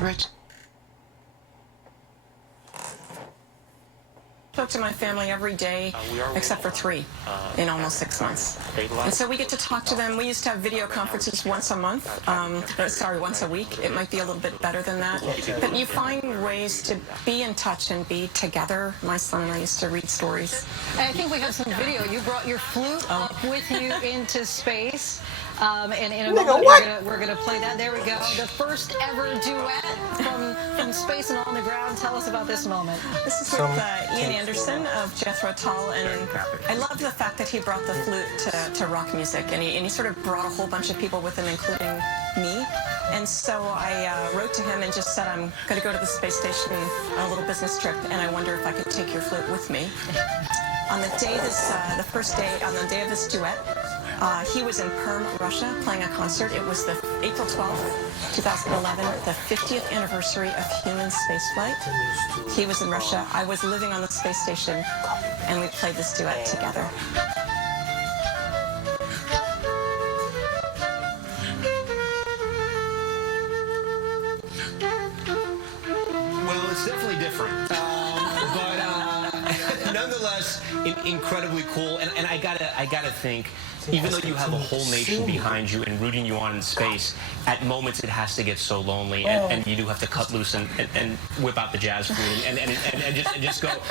Rich. Spoke to my family every day except for 3 in almost 6 months. And so we get to talk to them. We used to have video conferences once a month, once a week. It might be a little bit better than that. But you find ways to be in touch and be together. My son and I used to read stories. And I think we have some video. You brought your flute up with you into space. And in a moment, we're gonna play that. There we go. The first ever duet from space and on the ground. Tell us about this moment. This is with Ian Anderson of Jethro Tull, and I love the fact that he brought the flute to rock music, and he sort of brought a whole bunch of people with him, including me. And so I wrote to him and just said, I'm going to go to the space station on a little business trip, and I wonder if I could take your flute with me. On the day on the day of this duet, he was in Perm, Russia, playing a concert. It was the April 12th, 2011, the 50th anniversary of human spaceflight. He was in Russia. I was living on the space station, and we played this duet together. Well, it's definitely different, but nonetheless, incredibly cool. And I gotta think, even though you have a whole nation behind you and rooting you on in space, at moments it has to get so lonely, and you do have to cut loose and whip out the jazz flute and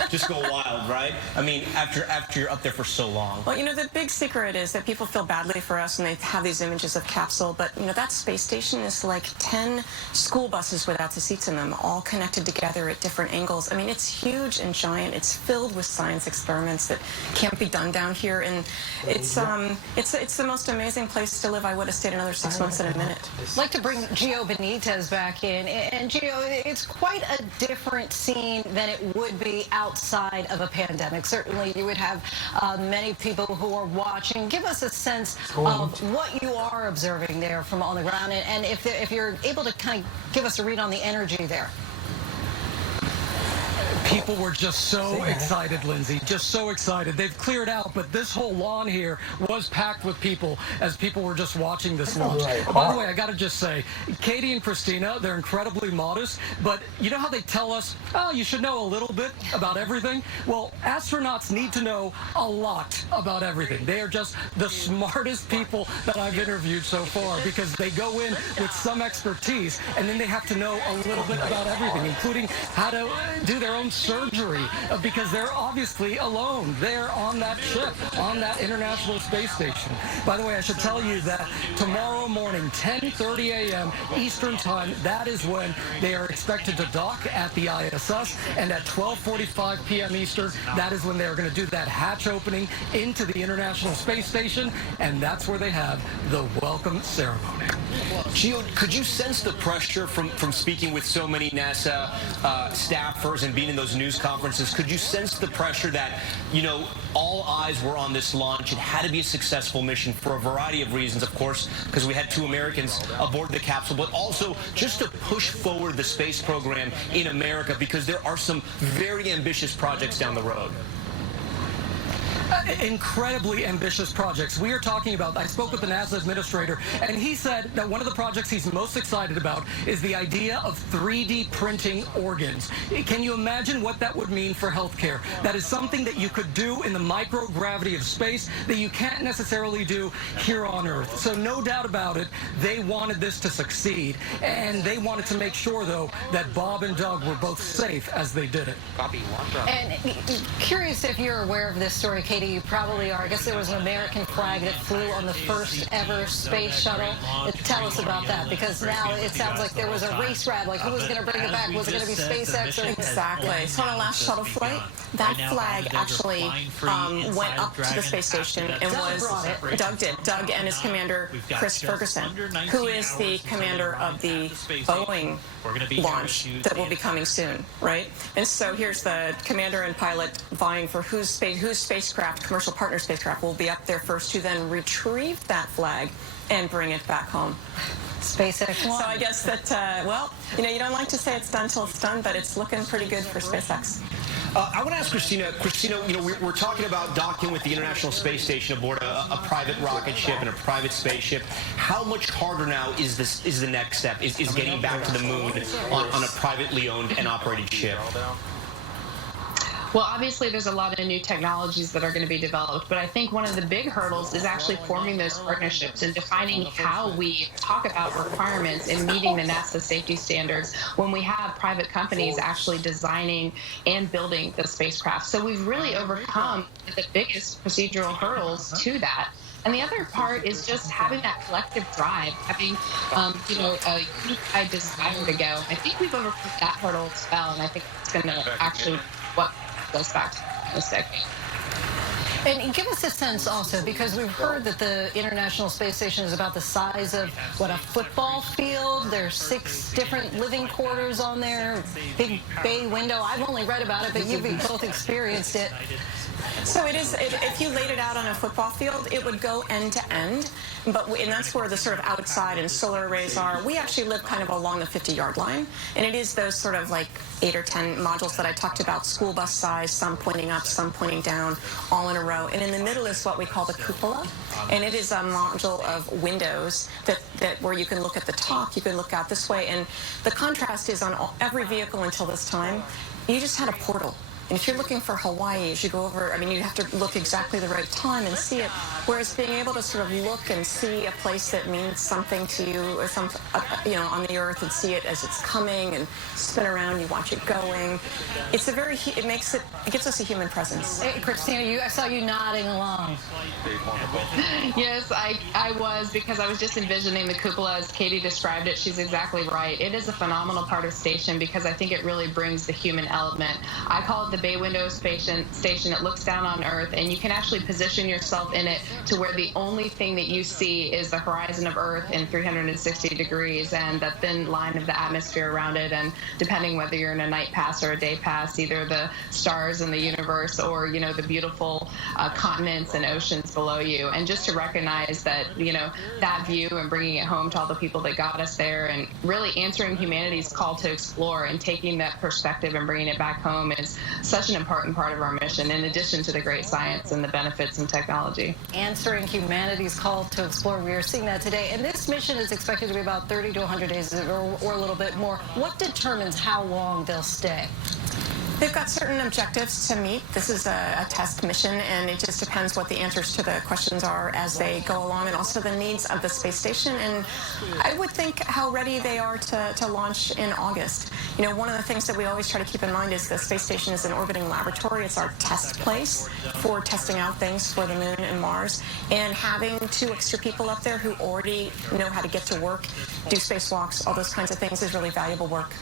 just go wild, right? I mean, after you're up there for so long. Well, you know, the big secret is that people feel badly for us, and they have these images of capsule, but you know, that space station is like 10 school buses without the seats in them, all connected together at different angles. I mean, it's huge and giant. It's filled with science experiments that can't be done down here, and it's the most amazing place to live. I would have stayed another 6 months in a minute. I'd like to bring Gio Benitez back in. And Gio, it's quite a different scene than it would be outside of a pandemic. Certainly, you would have many people who are watching. Give us a sense of what you are observing there from on the ground, and if you're able to kind of give us a read on the energy there. People were just so excited, Lindsay, just so excited. They've cleared out, but this whole lawn here was packed with people as people were just watching this launch. By the way, I got to just say, Katie and Christina, they're incredibly modest, but you know how they tell us, oh, you should know a little bit about everything? Well, astronauts need to know a lot about everything. They are just the smartest people that I've interviewed so far, because they go in with some expertise, and then they have to know a little bit about everything, including how to do their own surgery, because they're obviously alone. They're on that ship, on that International Space Station. By the way, I should tell you that tomorrow morning, 10:30 a.m. Eastern Time, that is when they are expected to dock at the ISS, and at 12:45 p.m. Eastern, that is when they are going to do that hatch opening into the International Space Station, and that's where they have the welcome ceremony. Gio, could you sense the pressure from speaking with so many NASA staffers and being in those news conferences? Could you sense the pressure that, you know, all eyes were on this launch? It had to be a successful mission for a variety of reasons, of course, because we had 2 Americans aboard the capsule, but also just to push forward the space program in America, because there are some very ambitious projects down the road. Incredibly ambitious projects. We are talking about, I spoke with the NASA administrator, and he said that one of the projects he's most excited about is the idea of 3D printing organs. Can you imagine what that would mean for healthcare? That is something that you could do in the microgravity of space that you can't necessarily do here on Earth. So no doubt about it, they wanted this to succeed, and they wanted to make sure, though, that Bob and Doug were both safe as they did it. And curious if you're aware of this story, Katie. You probably are. I guess there was an American flag that flew on the first ever space shuttle. Tell us about that, because now it sounds like there was a race rab, like who was going to bring it back? Was it going to be SpaceX? Or exactly. So on the last shuttle flight, that flag actually went up to the space station and Doug and his commander, Chris Ferguson, who is the commander of the Boeing launch that will be coming soon, right? And so here's the commander and pilot vying for whose spacecraft, commercial partner spacecraft, will be up there first to then retrieve that flag and bring it back home. SpaceX Launch. So I guess that, well, you know, you don't like to say it's done till it's done, but it's looking pretty good for SpaceX. I want to ask Christina, you know, we're talking about docking with the International Space Station aboard a private rocket ship and a private spaceship. How much harder now is the next step, is getting back to the moon on a privately owned and operated ship? Well, obviously, there's a lot of new technologies that are going to be developed, but I think one of the big hurdles is actually forming those partnerships and defining how we talk about requirements and meeting the NASA safety standards when we have private companies actually designing and building the spacecraft. So we've really overcome the biggest procedural hurdles to that. And the other part is just having that collective drive, having, you know, a unified desire to go. I think we've overcome that hurdle as well, and I think it's going to actually what goes back to this decade. And give us a sense also, because we've heard that the International Space Station is about the size of, what, a football field. There's 6 different living quarters on there, big bay window. I've only read about it, but you've both experienced it. So it is, if you laid it out on a football field, it would go end to end, and that's where the sort of outside and solar arrays are. We actually live kind of along the 50-yard line, and it is those sort of like 8 or 10 modules that I talked about, school bus size, some pointing up, some pointing down, all in a row. And in the middle is what we call the cupola, and it is a module of windows that where you can look at the top, you can look out this way, and the contrast is on every vehicle until this time, you just had a portal. And if you're looking for Hawaii, as you go over, I mean, you have to look exactly the right time and see it. Whereas being able to sort of look and see a place that means something to you, or you know, on the earth, and see it as it's coming and spin around, you watch it going. It's a very, it gives us a human presence. Hey, Christina, I saw you nodding along. Yes, I was, because I was just envisioning the cupola as Katie described it. She's exactly right. It is a phenomenal part of station because I think it really brings the human element. I call it the bay window station. It looks down on Earth, and you can actually position yourself in it to where the only thing that you see is the horizon of Earth in 360 degrees and that thin line of the atmosphere around it. And depending whether you're in a night pass or a day pass, either the stars in the universe or, you know, the beautiful continents and oceans below you. And just to recognize that, you know, that view and bringing it home to all the people that got us there, and really answering humanity's call to explore and taking that perspective and bringing it back home is such an important part of our mission, in addition to the great science and the benefits and technology. Answering humanity's call to explore. We are seeing that today. And this mission is expected to be about 30 to 100 days or a little bit more. What determines how long they'll stay? They've got certain objectives to meet. This is a test mission, and it just depends what the answers to the questions are as they go along, and also the needs of the space station. And I would think how ready they are to launch in August. You know, one of the things that we always try to keep in mind is the space station is an orbiting laboratory. It's our test place for testing out things for the moon and Mars. And having 2 extra people up there who already know how to get to work, do spacewalks, all those kinds of things is really valuable work.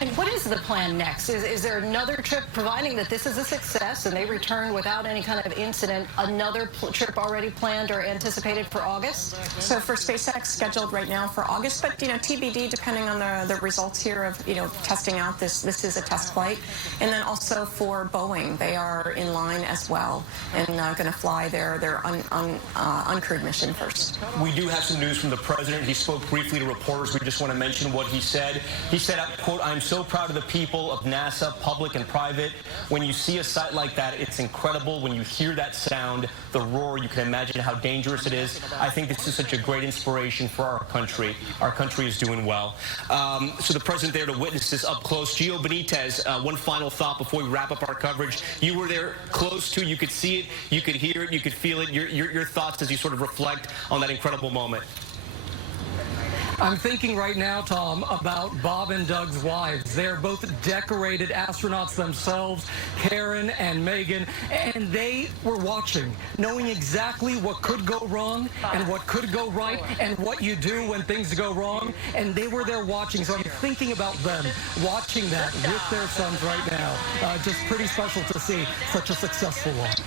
And what is the plan next? Is there another trip, providing that this is a success and they return without any kind of incident, another trip already planned or anticipated for August? So for SpaceX, scheduled right now for August, but, you know, TBD, depending on the results here of, you know, testing out this is a test flight. And then also for Boeing, they are in line as well and going to fly their uncrewed mission first. We do have some news from the president. He spoke briefly to reporters. We just want to mention what he said. He said, quote, "I'm so proud of the people of NASA, public and private. When you see a site like that, it's incredible. When you hear that sound, the roar, you can imagine how dangerous it is. I think this is such a great inspiration for our country. Our country is doing well." So the president there to witness this up close. Gio Benitez, one final thought before we wrap up our coverage. You were there close to, you could see it, you could hear it, you could feel it. Your thoughts as you sort of reflect on that incredible moment. I'm thinking right now, Tom, about Bob and Doug's wives. They're both decorated astronauts themselves, Karen and Megan, and they were watching, knowing exactly what could go wrong and what could go right and what you do when things go wrong, and they were there watching. So I'm thinking about them watching that with their sons right now. Just pretty special to see such a successful launch.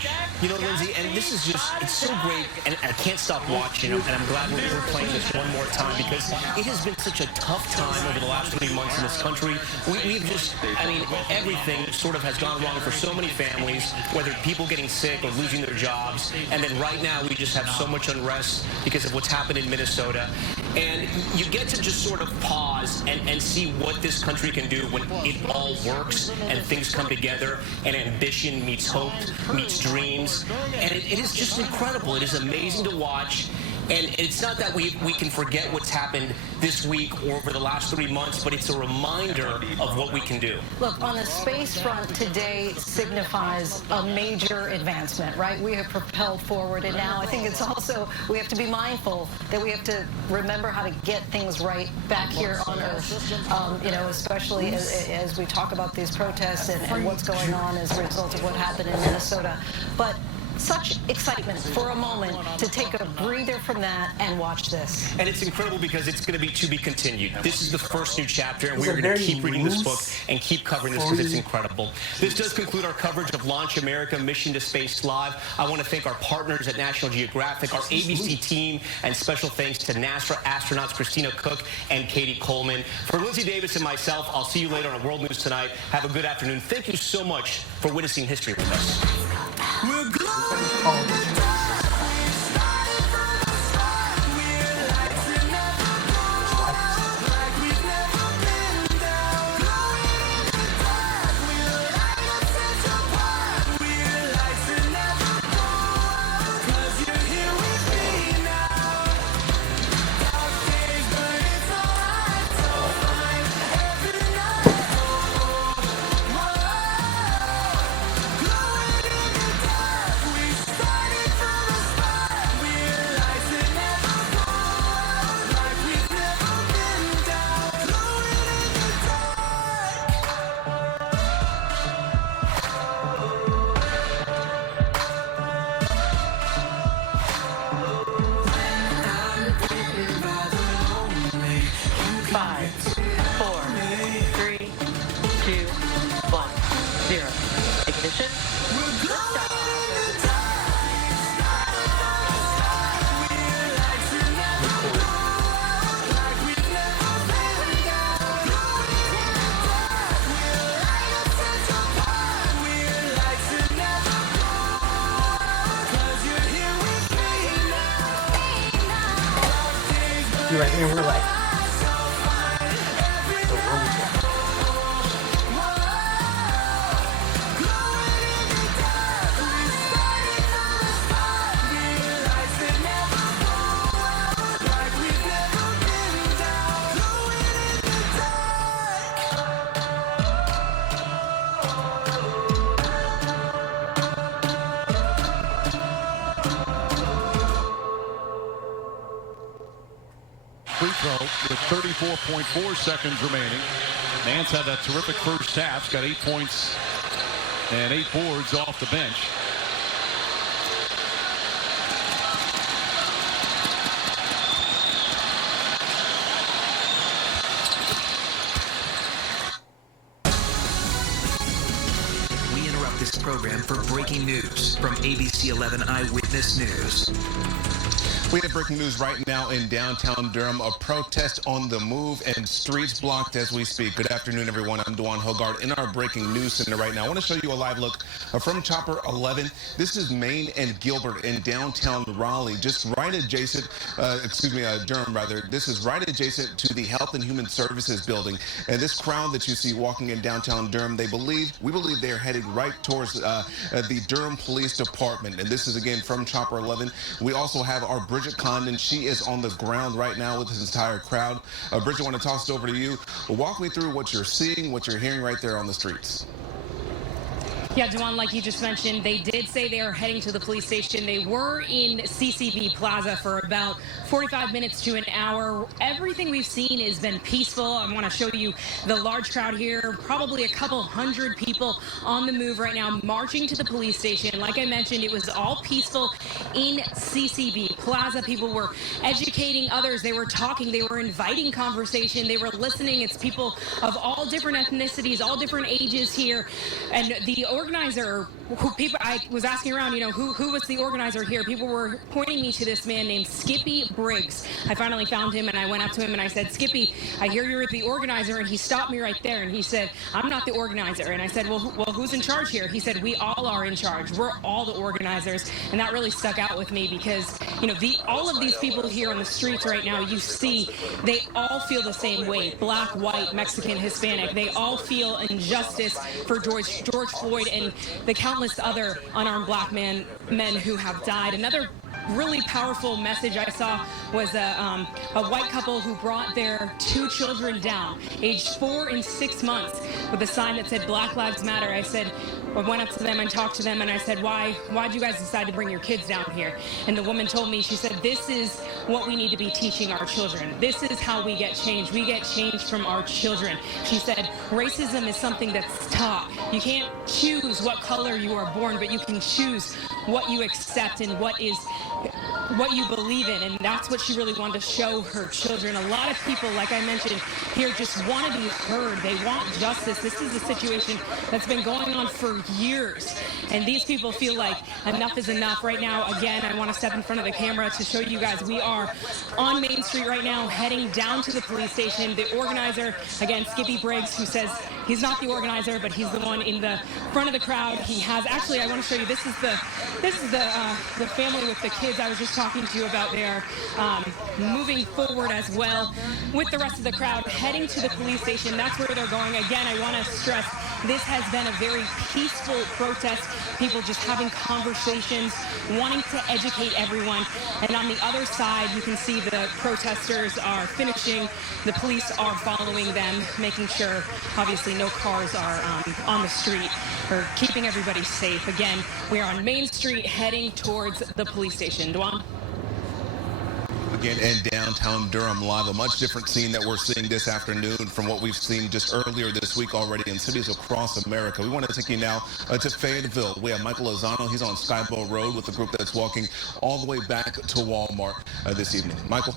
You know, Lindsay, and this is just, it's so great, and I can't stop watching them, and I'm glad we're playing this one more time because it has been such a tough time over the last 3 months in this country. We've just, I mean, everything sort of has gone wrong for so many families, whether people getting sick or losing their jobs. And then right now we just have so much unrest because of what's happened in Minnesota. And you get to just sort of pause and see what this country can do when it all works and things come together and ambition meets hope, meets dreams. And it is just incredible. It is amazing to watch. And it's not that we can forget what's happened this week or over the last 3 months, but it's a reminder of what we can do. Look, on the space front, today signifies a major advancement, right? We have propelled forward, and now I think it's also, we have to be mindful that we have to remember how to get things right back here on Earth, you know, especially as we talk about these protests and what's going on as a result of what happened in Minnesota. But such excitement for a moment to take a breather from that and watch this. And it's incredible because it's going to be continued. This is the first new chapter, and we're going to keep reading this book and keep covering this because it's incredible. This does conclude our coverage of Launch America Mission to Space Live. I want to thank our partners at National Geographic, our ABC team, and special thanks to NASA astronauts Christina Cook and Katie Coleman. For Lindsay Davis and myself, I'll see you later on World News Tonight. Have a good afternoon. Thank you so much for witnessing history with us. We're Right here, we're like, free throw with 34.4 seconds remaining. Nance had a terrific first half. Got 8 points and 8 boards off the bench. We interrupt this program for breaking news from ABC 11 Eyewitness News. We have breaking news right now in downtown Durham. A protest on the move and streets blocked as we speak. Good afternoon, everyone. I'm Dwan Hogard in our breaking news center right now. I want to show you a live look from Chopper 11. This is Main and Gilbert in downtown Raleigh, just right adjacent, Durham rather. This is right adjacent to the Health and Human Services building. And this crowd that you see walking in downtown Durham, we believe they're heading right towards the Durham Police Department. And this is again from Chopper 11. We also have our Bridget Condon. She is on the ground right now with this entire crowd. Bridget, I want to toss it over to you. Walk me through what you're seeing, what you're hearing right there on the streets. Yeah, Dwan, like you just mentioned, they did say they are heading to the police station. They were in CCB Plaza for about 45 minutes to an hour. Everything we've seen has been peaceful. I want to show you the large crowd here, probably a couple hundred people on the move right now, marching to the police station. Like I mentioned, it was all peaceful in CCB Plaza. People were educating others. They were talking. They were inviting conversation. They were listening. It's people of all different ethnicities, all different ages here. And the organizer, who people, I was asking around, who was the organizer here? People were pointing me to this man named Skippy Briggs. I finally found him, and I went up to him and I said, Skippy, I hear you're the organizer. And he stopped me right there and he said, I'm not the organizer. And I said, well, who's in charge here? He said, we all are in charge. We're all the organizers. And that really stuck out with me because, all of these people here on the streets right now, you see, they all feel the same way. Black, white, Mexican, Hispanic. They all feel injustice for George Floyd and the countless other unarmed black men who have died. Another really powerful message I saw was a white couple who brought their 2 children down, aged 4 and 6 months, with a sign that said Black Lives Matter. I went up to them and talked to them and I said, why'd you guys decide to bring your kids down here? And the woman told me, she said, this is what we need to be teaching our children. This is how we get change. We get change from our children. She said, racism is something that's taught. You can't choose what color you are born, but you can choose what you accept and what you believe in. And that's what she really wanted to show her children. A lot of people, like I mentioned here, just want to be heard. They want justice. This is a situation that's been going on for years. And these people feel like enough is enough. Right now, again, I want to step in front of the camera to show you guys we are on Main Street right now, heading down to the police station. The organizer, again, Skippy Briggs, who says he's not the organizer, but he's the one in the front of the crowd. He has, actually, I want to show you, this is the family with the kids I was just talking to you about. There, moving forward as well with the rest of the crowd, heading to the police station. That's where they're going. Again, I want to stress this has been a very peaceful protest. People just having conversations, wanting to educate everyone. And on the other side, you can see the protesters are finishing. The police are following them, making sure, obviously, no cars are on the street, or keeping everybody safe. Again, we are on Main Street heading towards the police station. Dwan? Again, in downtown Durham live, a much different scene that we're seeing this afternoon from what we've seen just earlier this week already in cities across America. We want to take you now to Fayetteville. We have Michael Lozano. He's on Skybow Road with the group that's walking all the way back to Walmart this evening. Michael?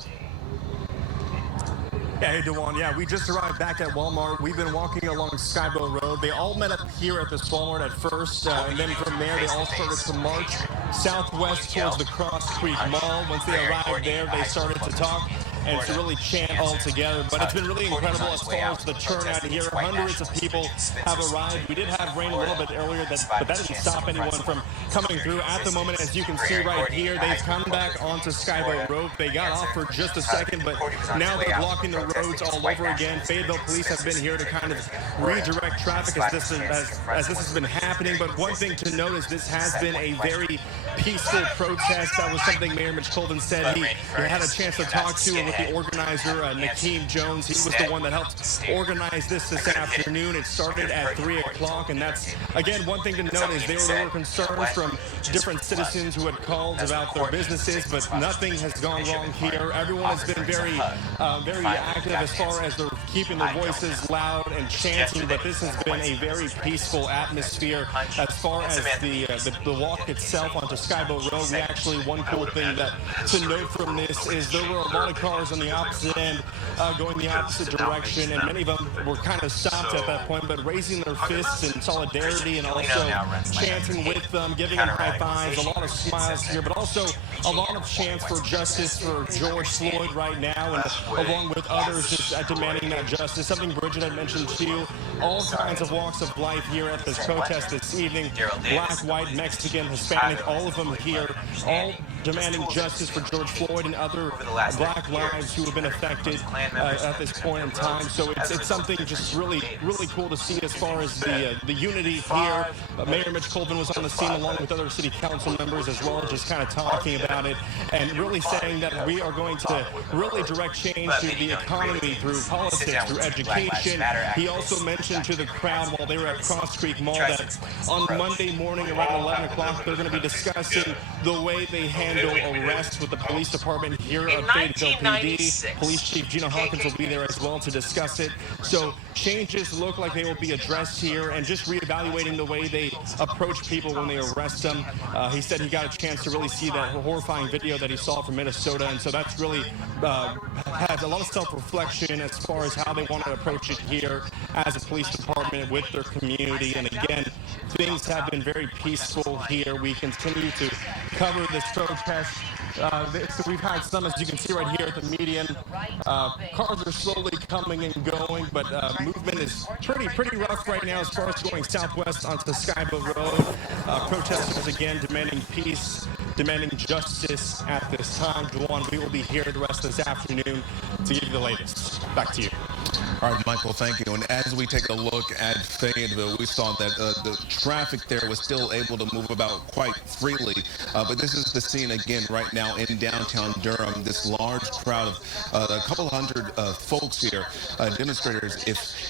Yeah, hey, Dewan. Yeah, we just arrived back at Walmart. We've been walking along Skybow Road. They all met up here at this Walmart at first, and then from there they all started to march southwest towards the Cross Creek Mall. Once they arrived there, they started to talk and to really chant all together. But it's been really incredible as far as the turnout here. Hundreds of people have arrived. We did have rain a little bit earlier, but that didn't stop anyone from coming through. At the moment, as you can see right here, they've come back onto Skybow Road. They got off for just a second, but now they're blocking the roads all over again. Fayetteville police have been here to kind of redirect traffic as this has been happening. But one thing to note is this has been a very peaceful protest. That was something Mayor Mitch Colvin said he had a chance to talk to with the organizer, Nakeem Jones. He was the one that helped organize this afternoon. It started at 3 o'clock, and that's, again, one thing to note is there were concerns from different citizens who had called about their businesses, but nothing has gone wrong here. Everyone has been very active as far as they're keeping their voices loud and chanting, but this has been a very peaceful atmosphere. As far as the walk itself onto Skybow Road, one cool thing to note from this is there were a lot of cars on the opposite end going the opposite direction, and many of them were kind of stopped at that point, but raising their fists in solidarity and also chanting with them, giving them high fives, a lot of smiles here, but also a lot of chants for justice for George Floyd right now, and along with others just demanding that justice. Something Bridget had mentioned too, all kinds of walks of life here at this protest this evening. Black, white, Mexican, Hispanic, all of them here, all demanding justice for George Floyd and other black lives who have been affected at this point in time. So it's something just really cool to see as far as the unity here. Mayor Mitch Colvin was on the scene along with other city council members as well, just kind of talking about it and really saying that we are going to really direct change to the economy through politics, through education. He also mentioned to the crowd while they were at Cross Creek Mall that on Monday morning around 11 o'clock they're going to be discussing the way they handle arrests with the police department here at Fayetteville PD. Police Chief Gina Hawkins will be there as well to discuss it. So changes look like they will be addressed here, and just reevaluating the way they approach people when they arrest them. He said he got a chance to really see that horrifying video that he saw from Minnesota, and so that's really has a lot of self-reflection as far as how they want to approach it here. as a police department with their community. And again, things have been very peaceful here. We continue to cover this protest. So we've had some, as you can see right here at the median. Cars are slowly coming and going, but movement is pretty rough right now as far as going southwest onto Skyville Road. Protesters again demanding peace, demanding justice at this time. Juwan, we will be here the rest of this afternoon to give you the latest. Back to you. All right, Michael, thank you. And as we take a look at Fayetteville, we saw that the traffic there was still able to move about quite freely. But this is the scene again right now in downtown Durham. This large crowd of a couple hundred folks here, demonstrators,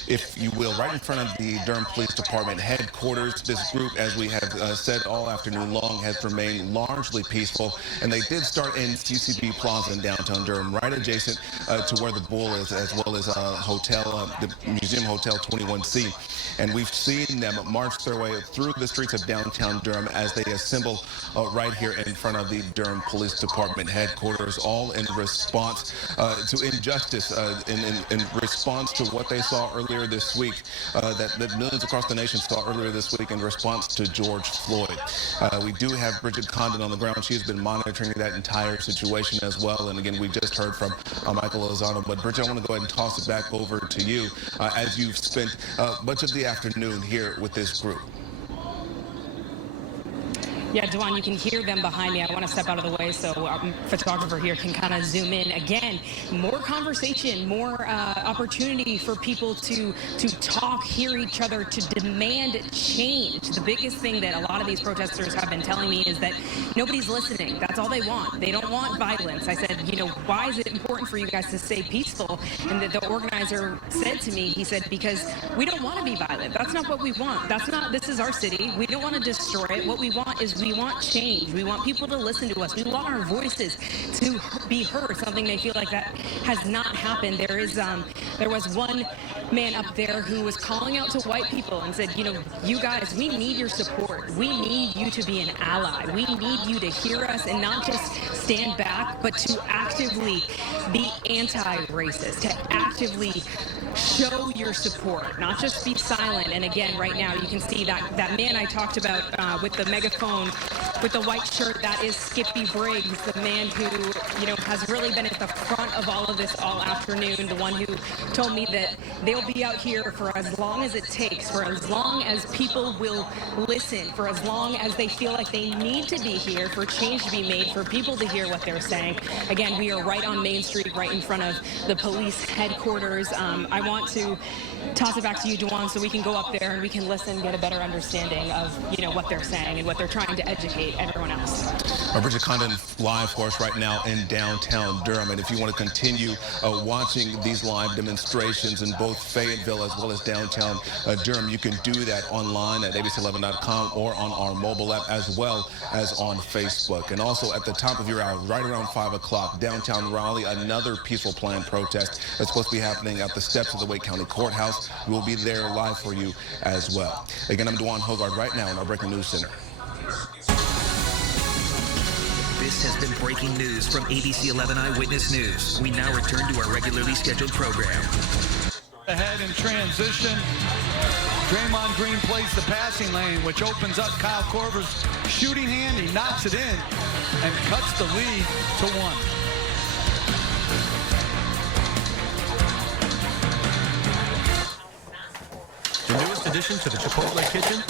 if you will, right in front of the Durham Police Department headquarters. This group, as we have said all afternoon long, has remained largely peaceful. And they did start in CCB Plaza in downtown Durham, right adjacent to where the Bull is, as well as hotel, the Museum Hotel 21C. And we've seen them march their way through the streets of downtown Durham as they assemble right here in front of the Durham Police Department headquarters, all in response to injustice, in response to what they saw earlier this week, that millions across the nation saw earlier this week in response to George Floyd. We do have Bridget Condon on the ground. She's been monitoring that entire situation as well. And again, we just heard from Michael Lozano. But Bridget, I want to go ahead and toss it back over to you as you've spent much of the afternoon here with this group. Yeah, Dewan, you can hear them behind me. I want to step out of the way so our photographer here can kind of zoom in. Again, more conversation, more opportunity for people to talk, hear each other, to demand change. The biggest thing that a lot of these protesters have been telling me is that nobody's listening. That's all they want. They don't want violence. I said, you know, why is it important for you guys to stay peaceful? And the organizer said to me, he said, because we don't want to be violent. That's not what we want. This is our city. We don't want to destroy it. What we want is we want change. We want people to listen to us. We want our voices to be heard, something they feel like that has not happened. There was one man up there who was calling out to white people and said, you know, you guys, we need your support. We need you to be an ally. We need you to hear us and not just stand back, but to actively be anti-racist, to actively show your support, not just be silent. And again, right now, you can see that man I talked about with the megaphone, with the white shirt, that is Skippy Briggs, the man who, you know, has really been at the front of all of this all afternoon, the one who told me that they'll be out here for as long as it takes, for as long as people will listen, for as long as they feel like they need to be here, for change to be made, for people to hear what they're saying. Again, we are right on Main Street, right in front of the police headquarters. I want to toss it back to you, Dewan, so we can go up there and we can listen, get a better understanding of, you know, what they're saying and what they're trying to educate everyone else. Bridget Condon live for us right now in downtown Durham. And if you want to continue watching these live demonstrations in both Fayetteville as well as downtown Durham, you can do that online at abc11.com or on our mobile app as well as on Facebook. And also at the top of your hour, right around 5 o'clock, downtown Raleigh, another peaceful planned protest that's supposed to be happening at the steps of the Wake County Courthouse. We will be there live for you as well. Again, I'm Dewan Hogard right now in our Breaking News Center. This has been breaking news from ABC 11 Eyewitness News. We now return to our regularly scheduled program. Ahead in transition. Draymond Green plays the passing lane, which opens up Kyle Korver's shooting hand. He knocks it in and cuts the lead to 1. The newest addition to the Chipotle Kitchen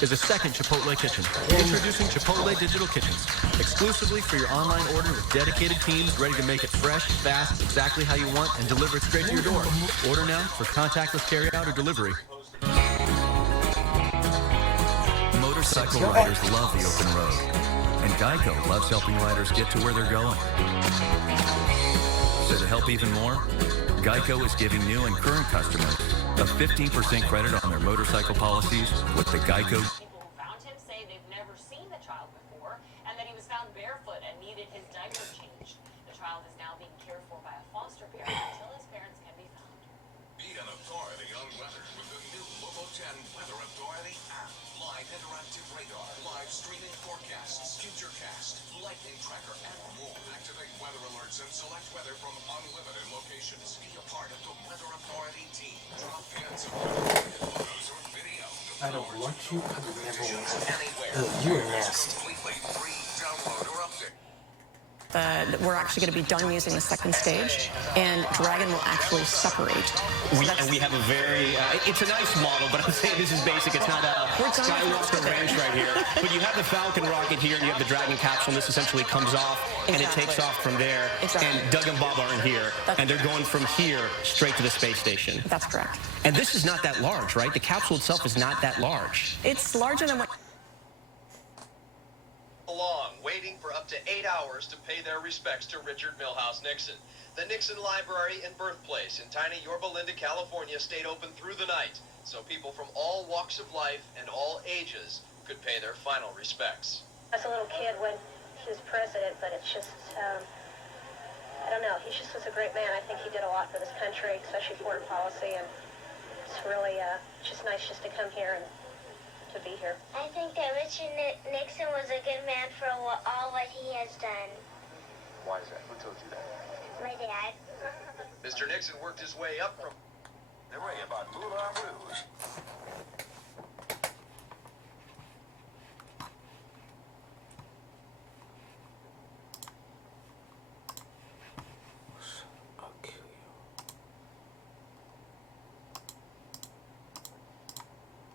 is a second Chipotle Kitchen. Introducing Chipotle Digital Kitchens, exclusively for your online order with dedicated teams ready to make it fresh, fast, exactly how you want, and deliver it straight to your door. Order now for contactless carryout or delivery. Motorcycle riders love the open road, and Geico loves helping riders get to where they're going. So to help even more, Geico is giving new and current customers a 15% credit on their motorcycle policies with the Geico. People who found him say they've never seen the child before and that he was found barefoot and needed his diaper changed. The child is now being cared for by a foster parent until his parents can be found. Be an authority on weather with the new Local 10 Weather Authority app. Live interactive radar, live streaming forecasts, futurecast, lightning tracker, and more. Activate weather alerts and select weather from unlimited locations. Be a part of the Weather Authority team. Drop in some What you never want. You're nasty. We're actually going to be done using the second stage, and Dragon will actually separate. We have a very, it's a nice model, but I'm saying this is basic. It's not a Skywalker ranch right here. But you have the Falcon rocket here, and you have the Dragon capsule, and this essentially comes off, and it takes off from there. And Doug and Bob aren't here, and they're going from here straight to the space station. That's correct. And this is not that large, right? The capsule itself is not that large. It's larger than what... Along, waiting for up to 8 hours to pay their respects to Richard Milhouse Nixon. The Nixon Library and Birthplace in tiny Yorba Linda, California stayed open through the night, so people from all walks of life and all ages could pay their final respects. As a little kid when he was president, but it's just, I don't know, he just was a great man. I think he did a lot for this country, especially foreign policy, and it's really just nice just to come here and to be here. I think that Richard Nixon was a good man for all what he has done. Why is that? Who told you that? My dad. Mr. Nixon worked his way up from... The way about Moulin Rouge.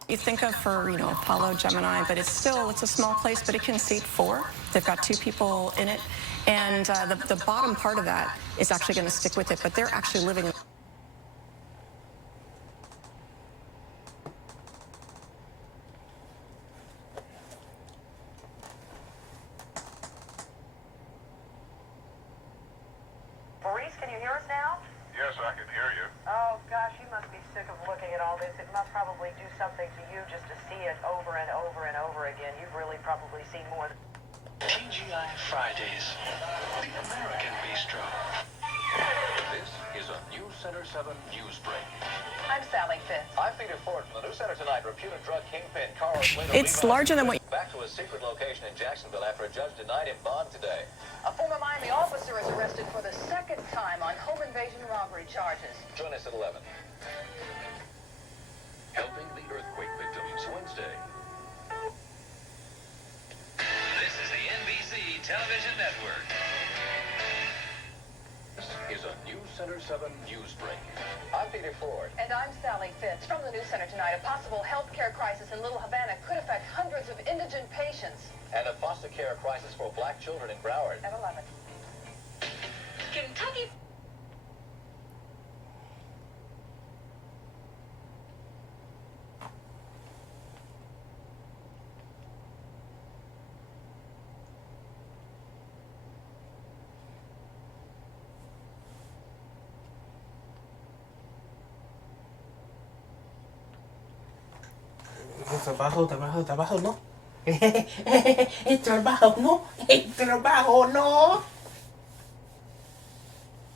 You think of for, Apollo, Gemini, but it's a small place, but it can seat 4. They've got 2 people in it. And the bottom part of that is actually going to stick with it, but they're actually living in... Maurice, can you hear us now? Yes, I can hear you. Oh, gosh, you must be sick of looking at all this. It must probably do something to you just to see it over and over and over again. You've really probably seen more than... TGI Fridays, the American Bistro. This is a News Center 7 news break. I'm Sally Fitz. I'm Peter Ford from the News Center tonight. Reputed drug kingpin Carl Slater. It's larger than what... Back to a secret location in Jacksonville after a judge denied him bond today. A former Miami officer is arrested for the second time on home invasion robbery charges. Join us at 11. Helping the earthquake victims Wednesday. This is the NBC Television Network. This is a News Center 7 news break. I'm Peter Ford. And I'm Sally Fitz. From the News Center tonight, a possible health care crisis in Little Havana could affect hundreds of indigent patients. And a foster care crisis for black children in Broward. At 11. Kentucky... Trabajo, no. El trabajo, no. El trabajo, no.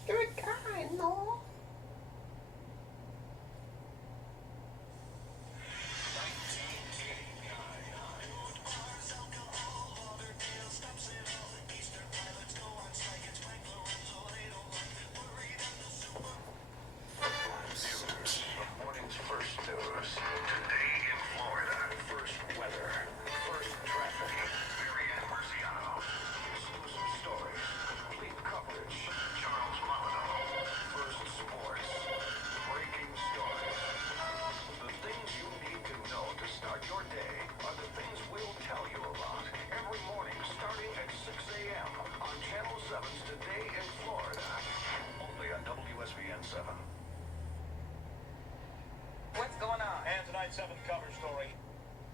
Que me cae, no. What's going on? And tonight's 7th cover story.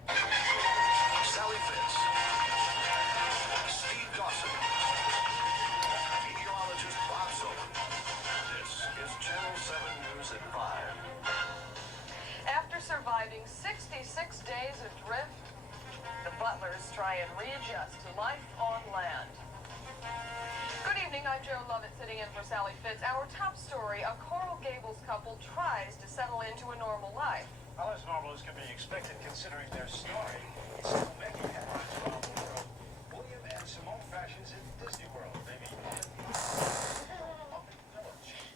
Sally Fitz. Steve Dawson. Meteorologist Bob Zolan. This is Channel 7 News at 5. After surviving 66 days adrift, the Butlers try and readjust to life on land. Good evening, I'm Joe Lovett sitting in for Sally Fitz. Our top story, a Coral Gables couple tries to settle into a normal life. Well, as normal as can be expected considering their story. It's still making headlines around the world. William and Simone fashions in Disney World, baby.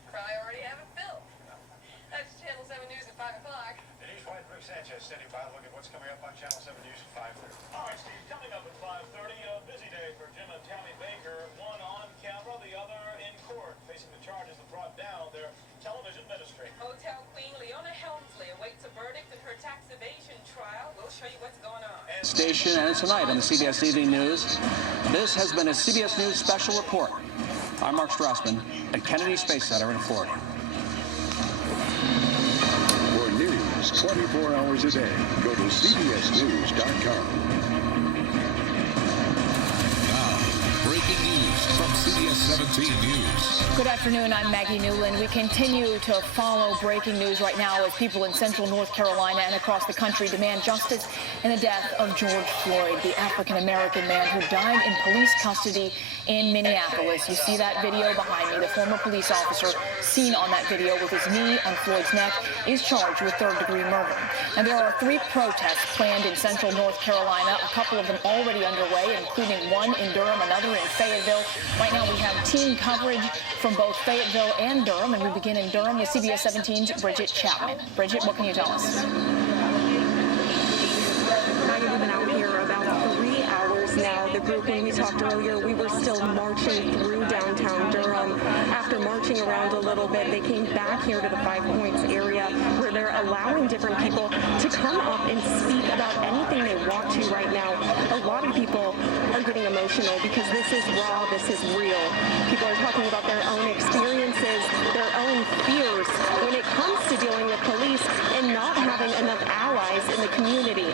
Priority have it filled. That's Channel 7 News at 5 o'clock. Denise White brings Sanchez standing by. Look at what's coming up on Channel 7 News at 5:30. All right, Steve, coming up at 5:30, a busy day for Jim and Tammy Baker, one on camera, the other in court, facing the charges that brought down their television ministry. Hotel Queen Leona Helmsley awaits a verdict in her tax evasion trial. We'll show you what's going on. Station and tonight on the CBS TV News, this has been a CBS News Special Report. I'm Mark Strassman at Kennedy Space Center in Florida. For news 24 hours a day, go to cbsnews.com. Breaking news from CBS 17 News. Good afternoon, I'm Maggie Newland. We continue to follow breaking news right now as people in central North Carolina and across the country demand justice in the death of George Floyd, the African-American man who died in police custody in Minneapolis. You see that video behind me. The former police officer seen on that video with his knee on Floyd's neck is charged with third-degree murder. And there are 3 protests planned in central North Carolina, a couple of them already underway, including one in Durham, another in Fayetteville. Right now we have team coverage from both Fayetteville and Durham, and we begin in Durham with CBS 17's Bridget Chapman. Bridget, what can you tell us? We've been out here about 3 hours now. The group, when we talked earlier, we were still marching through downtown Durham. After marching around a little bit, they came back here to the 5 Points area where they're allowing different people to come up and speak about anything they want to right now. A lot of people are getting emotional because this is raw, this is real. People are talking about their own experiences, their own fears when it comes to dealing with police and not having enough allies in the community.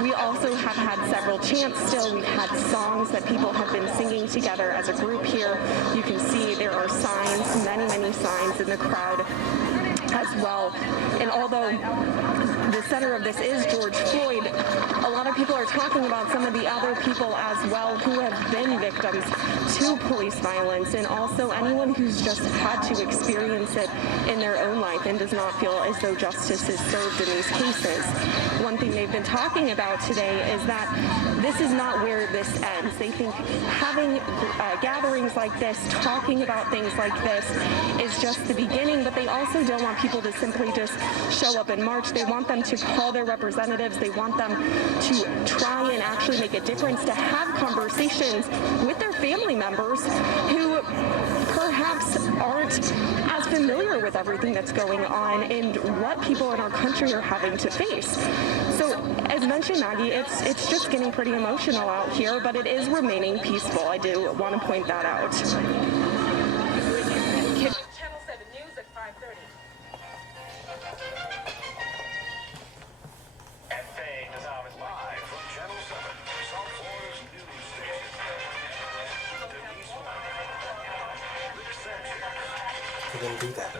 We also have had several chants still. We've had songs that people have been singing together as a group here. You can see there are signs, many signs in the crowd as well. And although the center of this is George Floyd, a lot of people are talking about some of the other people as well who have been victims to police violence, and also anyone who's just had to experience it in their own life and does not feel as though justice is served in these cases. One thing they've been talking about today is that this is not where this ends. They think having gatherings like this, talking about things like this, is just the beginning, but they also don't want people to simply just show up and march. They want them to call their representatives. They want them to try and actually make a difference, to have conversations with their family members who perhaps aren't as familiar with everything that's going on and what people in our country are having to face. So, as mentioned, Maggie, it's just getting pretty emotional out here, but it is remaining peaceful. I do want to point that out. Channel 7 News at 5:30. Live from Channel 7, South Florida's news station. Denise Rick Sanchez. He didn't do that.